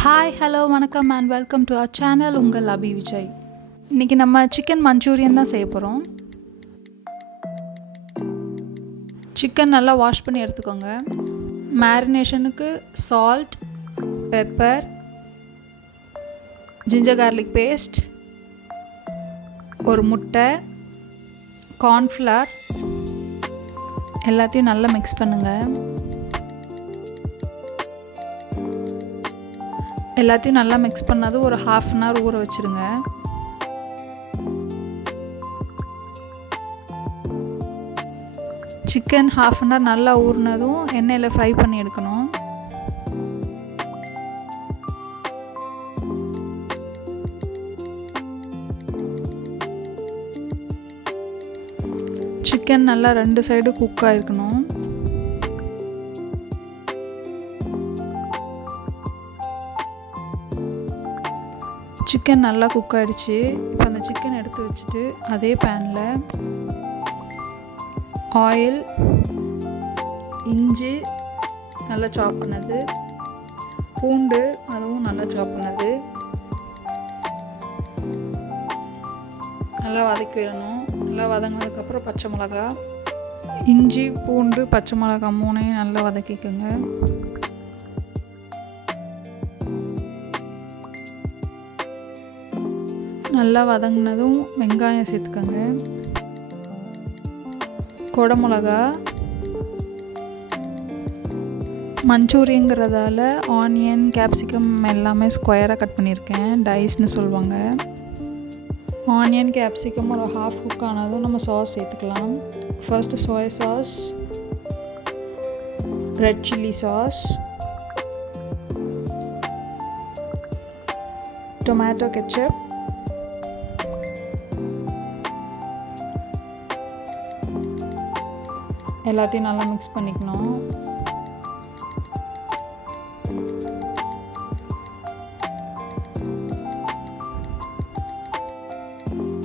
Hi hello வணக்கம் and welcome to our channel உங்கள் அபி விஜய். இன்றைக்கி நம்ம சிக்கன் மஞ்சூரியன் தான் செய்ய போகிறோம். சிக்கன் நல்லா வாஷ் பண்ணி எடுத்துக்கோங்க. மேரினேஷனுக்கு salt, pepper, ginger garlic paste, ஒரு முட்டை, கார்ன்ஃப்ளவர் எல்லாத்தையும் நல்லா மிக்ஸ் பண்ணுங்கள். எல்லாத்தையும் நல்லா மிக்ஸ் பண்ணது ஒரு 1/2 அன் ஹவர் ஊற வச்சுருங்க. சிக்கன் 1/2 அன் ஹவர் நல்லா ஊறினதும் எண்ணெயில் ஃப்ரை பண்ணி எடுக்கணும். சிக்கன் நல்லா 2 சைடு குக் ஆகிருக்கணும். சிக்கன் நல்லா குக் ஆகிடுச்சு. இப்போ அந்த சிக்கன் எடுத்து வச்சுட்டு அதே பேனில் ஆயில், இஞ்சி நல்லா சாப் பண்ணது, பூண்டு அதுவும் நல்லா சாப் பண்ணது நல்லா வதக்கி விடணும். நல்லா வதங்கினதுக்கப்புறம் பச்சை மிளகா, இஞ்சி, பூண்டு, பச்சை மிளகா 3ஐயும் நல்லா வதக்கிக்கோங்க. நல்லா வதங்கினதும் வெங்காயம் சேர்த்துக்கோங்க. குடமிளகா, மஞ்சூரியங்கிறதால ஆனியன், கேப்சிகம் எல்லாமே ஸ்கொயராக கட் பண்ணியிருக்கேன். டைஸ்னு சொல்லுவாங்க. ஆனியன், கேப்சிகம் ஒரு 1/2 குக் ஆனதும் நம்ம சாஸ் சேர்த்துக்கலாம். First soya sauce, red chilli sauce, tomato ketchup, எல்லாத்தையும் நல்லா மிக்ஸ் பண்ணிக்கணும்.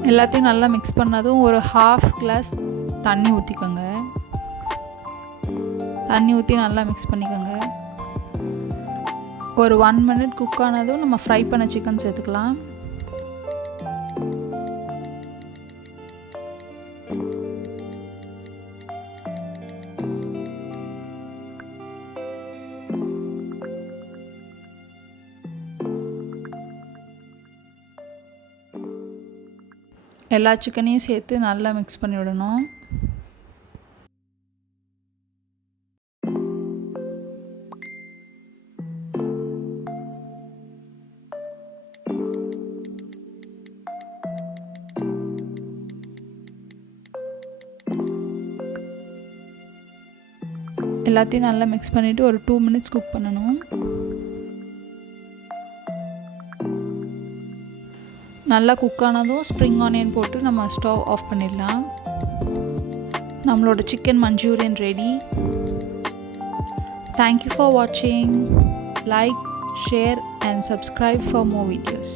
எல்லாத்தையும் நல்லா மிக்ஸ் பண்ணதும் ஒரு 1/2 கிளாஸ் தண்ணி ஊற்றிக்கோங்க. தண்ணி ஊற்றி நல்லா மிக்ஸ் பண்ணிக்கோங்க. ஒரு 1 மினிட் குக் ஆனதும் நம்ம ஃப்ரை பண்ண சிக்கன் சேர்த்துக்கலாம். எல்லா சிக்கனையும் சேர்த்து நல்லா மிக்ஸ் பண்ணி விடணும். எல்லாத்தையும் நல்லா மிக்ஸ் பண்ணிவிட்டு ஒரு 2 மினிட்ஸ் குக் பண்ணணும். நல்லா குக் ஆனதும் ஸ்ப்ரிங் ஆனியன் போட்டு நம்ம ஸ்டவ் ஆஃப் பண்ணிடலாம். நம்மளோட chicken Manchurian ready. Thank you for வாட்சிங். Like, share and subscribe for more videos.